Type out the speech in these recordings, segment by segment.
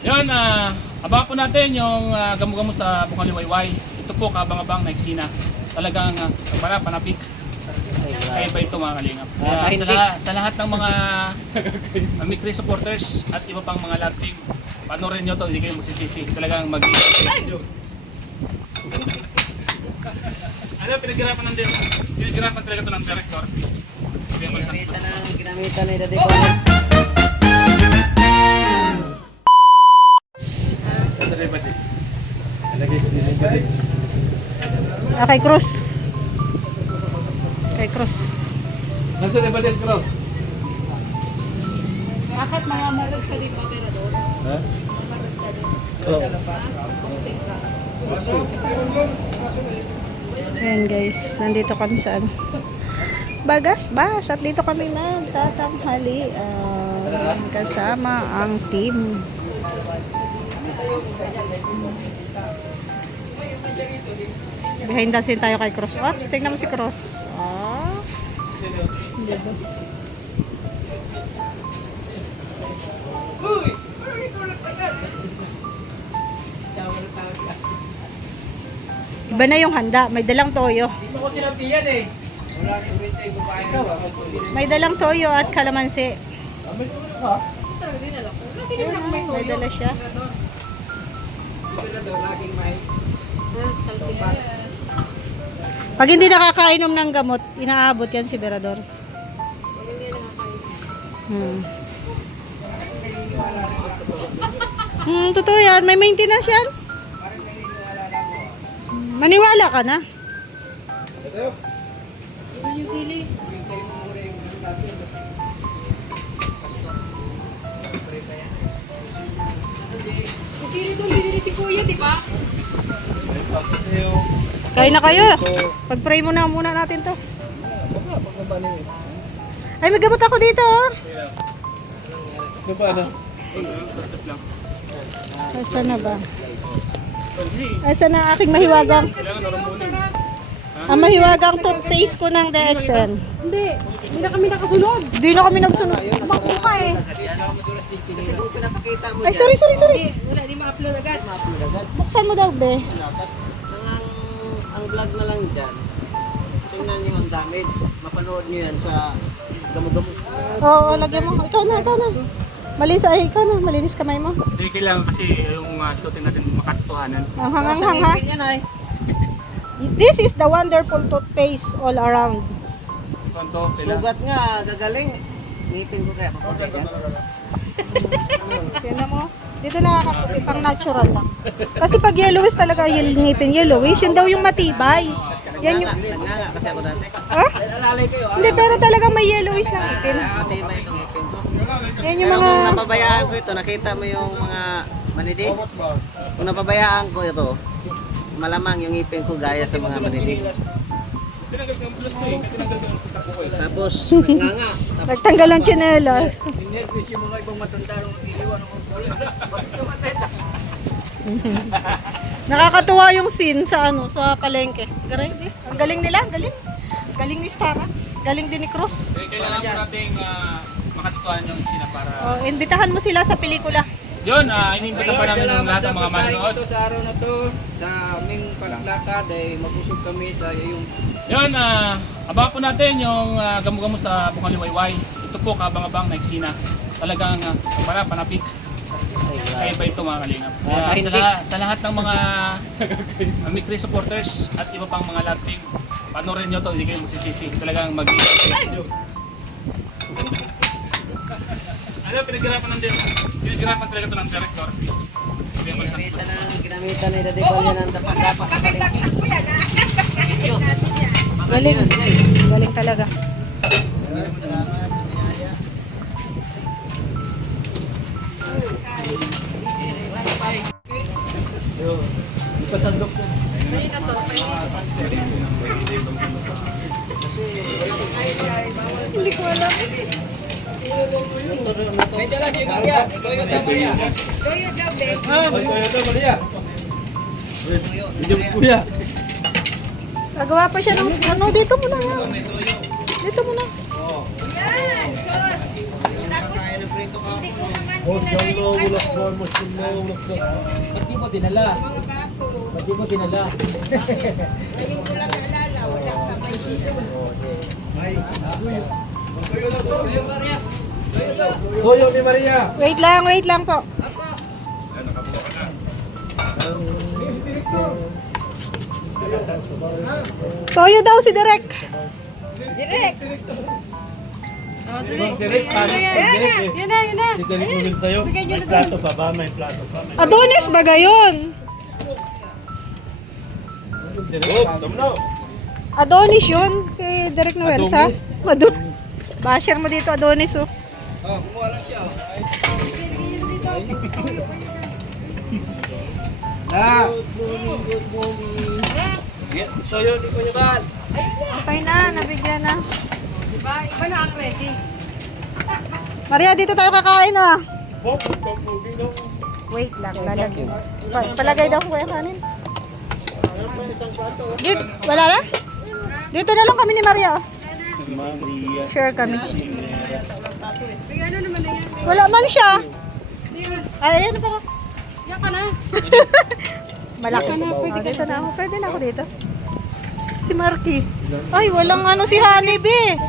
Yun, abangan po natin yung gamo-gamo sa Bukang Liwayway. Ito po, kabang-abang na eksena. Talagang panapik. Kaya ba ito mga kalingap? Sa lahat ng mga Mikri supporters at iba pang mga love team, panoorin nyo to, hindi kayo magsisisi. Talagang ano, pinaghirapan talaga ito ng director. Ginamitan ni Daddy Paul. Kay Cruz. Kay Cruz. Nasa na ba din, Cross? Bakit mga marag ka dito, Operador? Ha? Marag ka dito. Kumusing ka. Ayan guys, nandito kami sa ano? Bagasbas at dito kami magtatanghali kasama ang team. Behind the scene tayo kay Cross. Oops, tingnan mo si Cross. Diba? Iba na yung handa. May dalang toyo. Hindi mo ko sinabihan eh. Wala rin wintay babae na ba? May dalang toyo at kalamansi. May dala siya. Sigurado, laging may. Pag hindi nakakainom ng gamot, inaabot yan si Berador. Totoo yan. May maintenance yan. Maniwala ka na. Yung sili. Sili doon, binili si Kuya, di ba? Kain na kayo. Pag-pray muna natin to. Ay, may gamot ako dito. Ano pa, ano? Asa na ba? Asa na aking mahiwagang? Ang mahiwagang toothpaste ko ng DXN. Hindi na kami nakasunod. Hindi na kami nagsunod. Bako ka eh. Kasi kung pinapakita mo Ay, sorry. Wala, di ma-upload agad. ma-upload agad. Buksan mo daw, be. Ang vlog na lang dyan, tingnan nyo ang damage. Mapanood nyo yan sa gamo-gamo. Oo, lagyan mo. Ikaw na. Ikaw na. Malinis kamay mo. Hindi kailangan kasi yung shooting natin makatotohanan. Ang Para sa hangang-hang ha. ngipin yan ay. This is the wonderful toothpaste all around. Konto, kailangan. Sugat nga, gagaling. Ngipin ko kaya papunta dyan. Tignan mo. Dito nakakaputi, pang natural lang. Kasi pag yellowish talaga, ngipin yellowish, yun daw yung matibay. Yan yung... Nanganga kasi ako dati. Ha? Hindi, pero talagang may yellowish ng ngipin. Matibay itong ngipin ko. Yan yung Pero mga... kung napabayaan ko ito, nakita mo yung mga manidi? Kung napabayaan ko ito, malamang yung ngipin ko gaya sa mga manidi. Tapos, nanganga. Nagtanggal ang tsinelas. Inervous yung mga ibang matanda nung iniwan ng Nakakatuwa yung scene sa ano, sa palengke. Galing eh. Ang galing nila, galing. Galing ni Starax. Galing din ni Cruz. Kailangan po nating makatotohanan yung eksena para... Imbitahan mo sila sa pelikula. Yun, inimbita pa namin ng lahat ng mga manonood. Sa araw na to, sa aming paglalakad ay mag-usog kami sa iyong Yun, abangan po natin yung gamo-gamo sa Bukang Liwayway. Ito po, kabang-abang na eksena. Talagang panapik. Kaya ba ito mga kalingap? Sa lahat ng mga Mikri supporters at iba pang mga love team, panoorin nyo to, hindi kayo magsisisi. Talagang ano, pinaghirapan talaga ito ng director. ginamitan ni Daddy Paul yan ang dapat sa palengke. Galing. Galing talaga. Ipasandok ko. Kasi hindi ko alam. May dala si Maria. Toyota Maria. Toyota Maria. Kuya. Gagawa pa siya ng ano, dito muna nga. Dito muna. Ba't di mo dinala? Ba't di mo dinala? Ngayon ko lang naalala, wala ka may dito. Goyo ni Maria! Wait lang po. Toyo daw si Direk. Direk! Oh, Direk. Direk, Yan na. Si Derek mo sa'yo. Bigay nyo na doon. Plato pa ba? May plato pa. Adonis ba gayon? Adonis yun, si Direk Noelsa. Adonis. Basher mo dito, Adonis oh. Oh, kumuha lang siya. Soyo, di ko niya bal. Okay na, nabigyan na. Diba? Iba na ang ready. Maria, dito tayo kakain ah. Wait lang, lalagyan. Palagay daw ko yung kanin. Dito, wala na? Dito na lang kami ni Maria. Maria. Share kami. Bigyan na naman na yan. Wala man siya. Diyan. Ay, ayan pa ka. Yan ka na. Malaki na. Dito na ako. Pwede na ako dito. Si Marky. Ay, walang ano si Honeybee.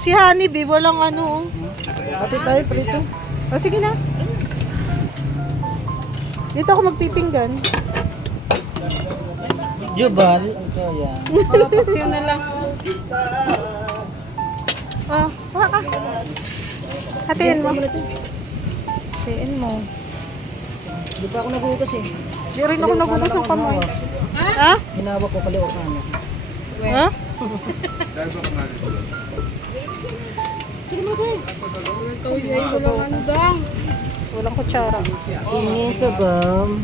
Si Honeybee, walang ano. Ate tayo prito. O, sige na. Dito ako magpipinggan. Jubal. Ito yan. Paksiw na lang. Oh, kuha ka. Hatiin mo. Hatiin mo. Di pa ako nagugas eh. Di rin ako nagugas ng kamay. Ha? Hinawa ko kaliwa ka na. Ha? Walang ano daw. Walang kutsara. Tingin sa bam.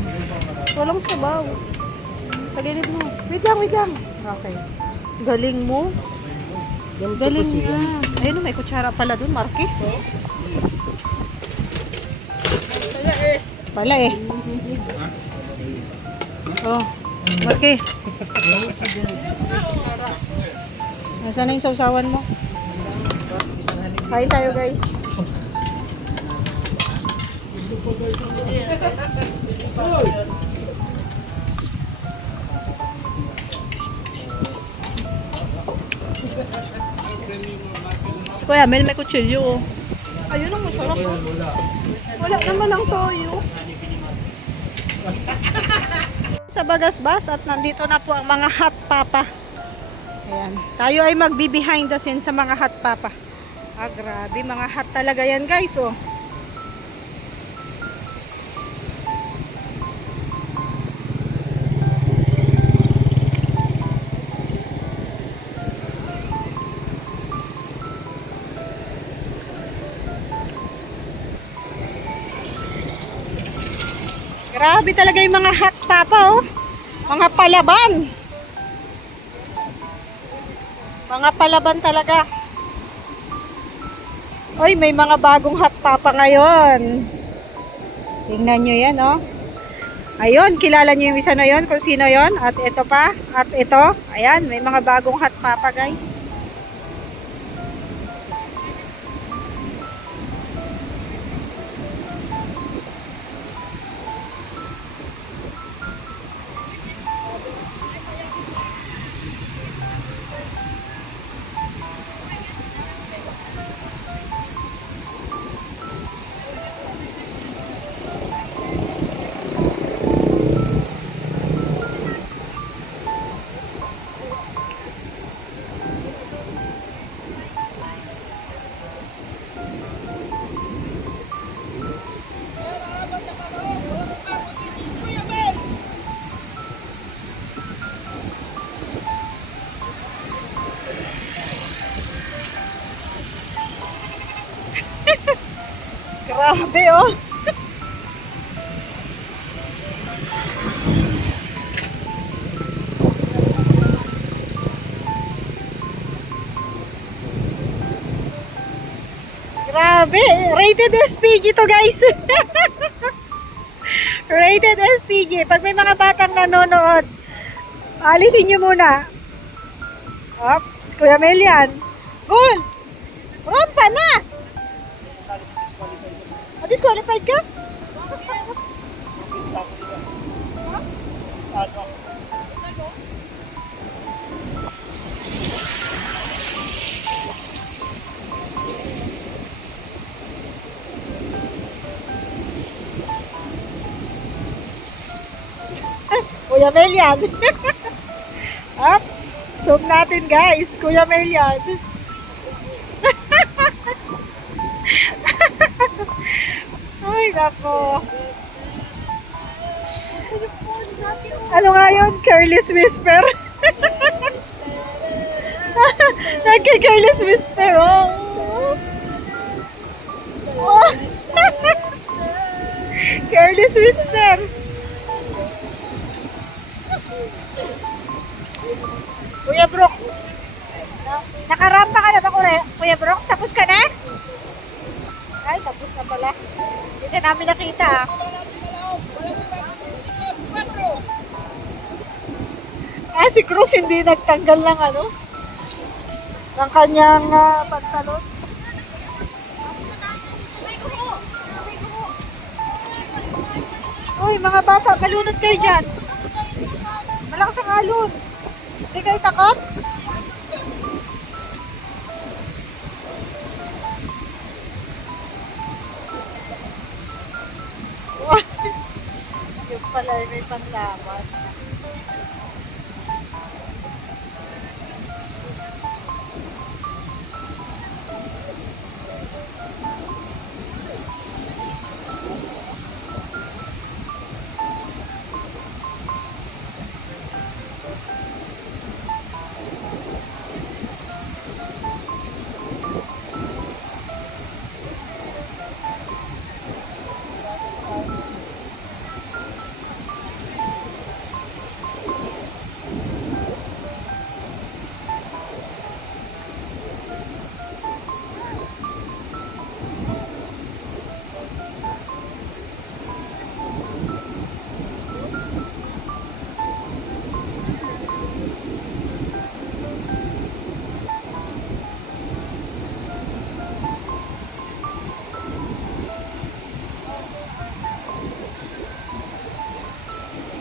Walang sabaw. Tagilid mo. Wait lang. Okay. Galing mo. Galing niya. Ayun, may kutsara pala dun, Marky. Pala eh. Oh, Marky. Nasaan na yung sausawan mo? Kain tayo, guys. Kuya, may kutsilyo. Ayun ang masarap. Oh. Wala naman ang toyo. Sa Bagasbas at nandito na po ang mga hot papa. Ayan. Tayo ay magbi-behind the scene sa mga hot papa. Ah, grabe. Mga hot talaga yan, guys. Oh. Grabe talaga yung mga hot papa, oh. Mga palaban. Mga palaban talaga. Oy, may mga bagong hot papa ngayon. Tingnan nyo yan, oh. Ayun, kilala nyo yung isa na yon, kung sino yon. At ito pa, at ito. Ayan, may mga bagong hot papa, guys. Grabe, oh. Grabe, rated SPG to, guys. Rated SPG. Pag may mga batang nanonood, alisin nyo muna. Ops, Kuya Melian. Cool. Rampa na. disqualified ka? Kuya Mel yan. Ups, zoom natin guys. Kuya Mel yan. Ay, nako. Ano nga yun? Careless whisper. Nagka-careless whisper, oh. Oh. Careless whisper. Kuya Brooks. Nakarampa ka na ba, Kuya Brooks? Tapos ka na? Ay, tapos na pala. Hindi ka namin nakita, ah. Ah, si Cruz hindi nagtanggal ng ano? Ng kanyang pantalon. Uy, mga bata, malunod kayo dyan. Malakas ang alon. Hindi kayo takot? Yung pala may panlaban.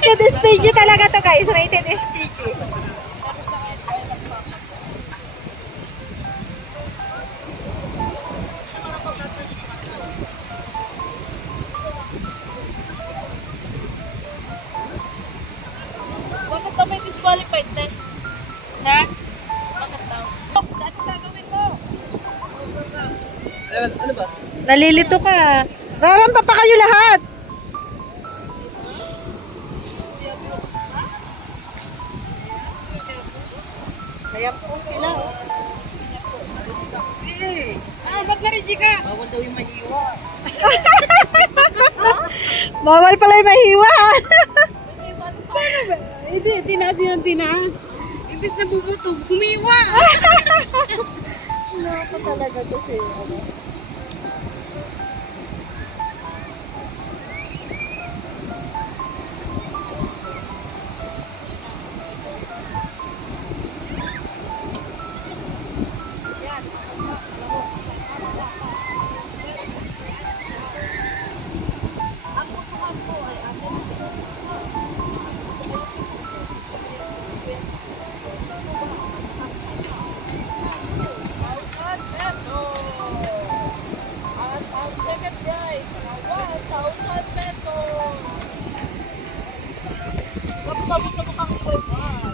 Rated SPG talaga to guys, rated SPG. Bakit daw may disqualified na? Ha? Bakit daw? Saan mo gagawin mo? Ano ba? Nalilito ka. Rarampa pa kayo lahat. Kaya po sila. Oh. Ah, mag-ready ka! Bawal daw yung mahiwa. Bawal pala yung mahiwa. Paano ba? Hindi, tinaas yun, tinaas. Imbis na bubutog, humiwa! Nako talaga to si ano.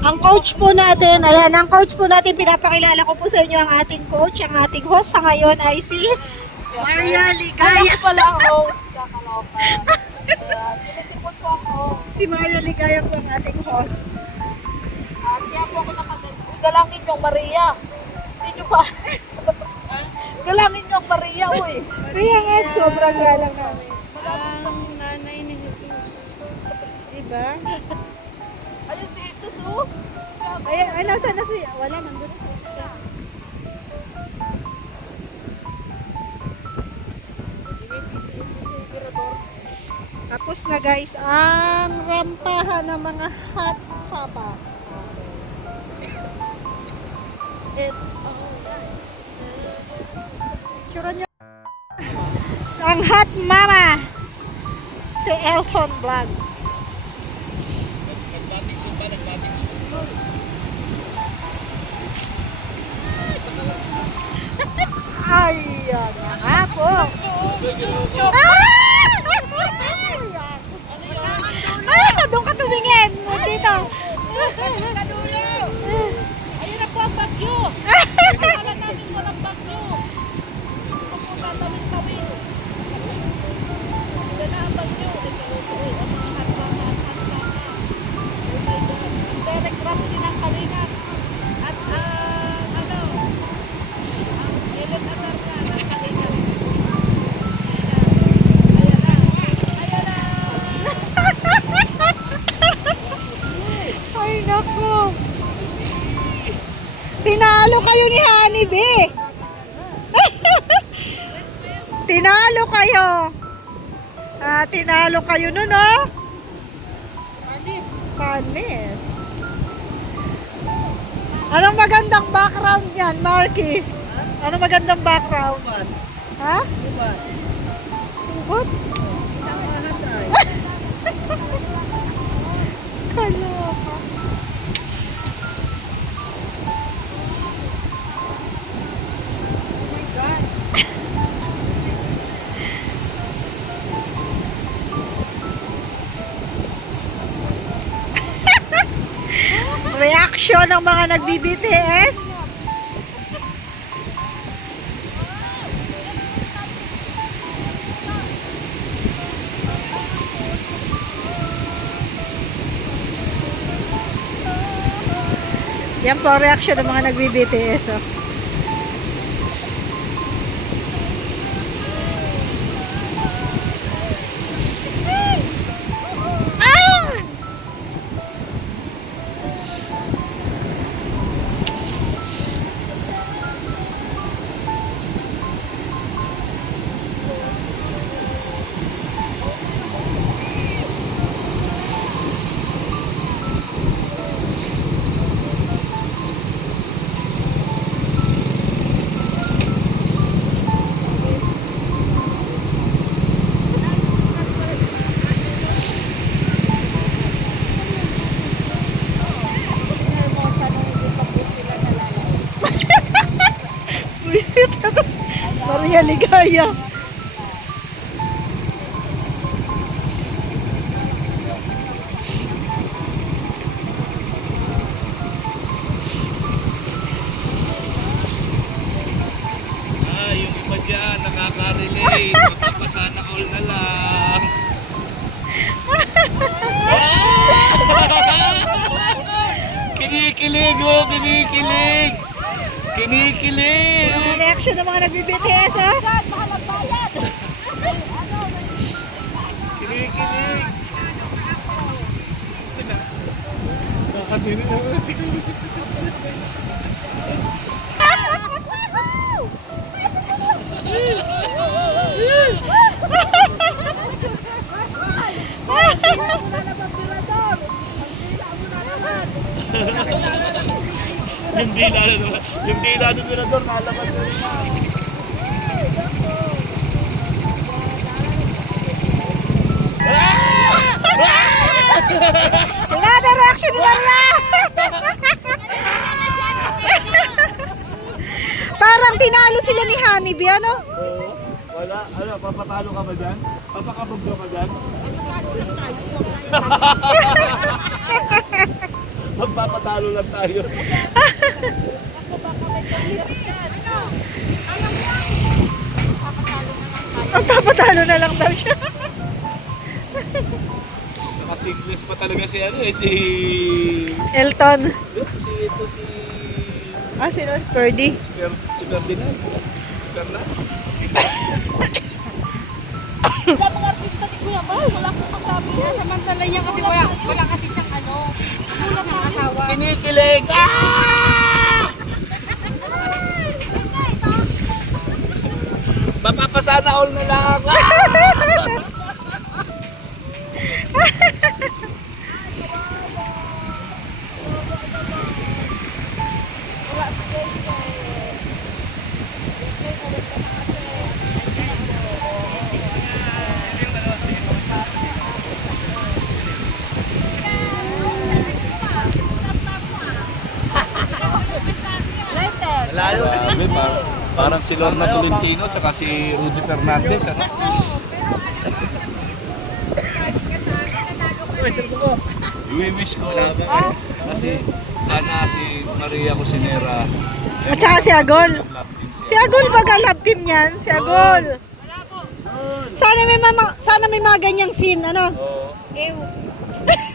Ang coach po natin, ayan, ang coach po natin, pinapakilala ko po sa inyo ang ating coach, ang ating host sa ngayon ay si Maria Ligaya. Ako pala ang host, kakaloka. Sinisipot po ako. Si Maria Ligaya po ang ating host. Kaya po ako nakaganto. Galangin niyo ang Maria. Hindi niyo pa. Galangin niyo ang Maria, uy. Kaya nga, sobrang galang namin. Ang nanay ni Jesus. Diba? Ayun si Jesus, oh. Ay, nasa na si, wala, nandun na si Jessica. Tapos na guys, ang rampahan ng mga hot papa. It's alright. Tsura nyo. ang hot mama. Si Elton Vlog. Ayan na nga po. Doon ka tumingin. Dito. Sa dulo! Ayun na po ang bagyo! Akala namin walang bagyo. Gusto po tatawin-tawin. Ito na ang bagyo. Ito, ang mga hatbaka. Oh my God. Ang direct drop silang kalingat. At ang Ellen Adarna ng kalingat. Ayan na. Ayan na. Ay, naku. Tinalo kayo ni Honeybee. Tinalo kayo. Tinalo kayo nun, oh. Panis. Anong magandang background yan, Marky? Anong magandang background? Ha? Ubat? Kaloka. Reaction ng mga nagbi-BTS. Yan po ang reaction ng mga nagbi-BTS. Oh. Maria Ligaya. Yung iba dyan, nakaka-relate. Magpapasana all na lang. Kinikilig mo, kinikilig. Kinikilig. Ang reaction ng mga nagbi-BTS, oh. Dad, mahal ang bayad! Kinikilig. Yung dila ng mirador, nalaman mo rin na. Wala na reaction ni Maria. Parang tinalo sila ni Honeybee, ano? Oo. Wala. Ano, papatalo ka ba dyan? Papakabugdo ka dyan? Magpapatalo lang tayo. Ang papatalo na lang daw siya. Naka-singles pa talaga si ano eh, si... Elton. Si... Sino? Purdy? Si Ferdinand. Si Fernand. Wala mga artista ni Kuya Bal, wala akong masabi. Samantala niya kasi wala kasi siyang ano, wala siyang asawa. Kinikilig! Mapapasana all na lang! Wala si JJ. JJ, ulit ka na kasi. Malayo. Parang si Lorna Tolentino tsaka si Rudy Fernandez, ano? I-wish ko kasi sana si Maria Cusinera At saka si Agol. Si Agol baga love team niyan. Si Agol. Sana may mga ganyang scene, ano?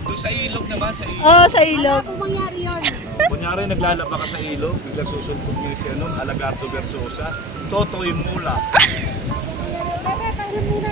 Doon sa ilog naman, sa ilog. Oo, sa ilog. Mangyari yun. Kunyari naglalaba ka sa ilog, biglang susulpot niyo si Alagato Versosa, Totoy Mula. Tara, tayo muna.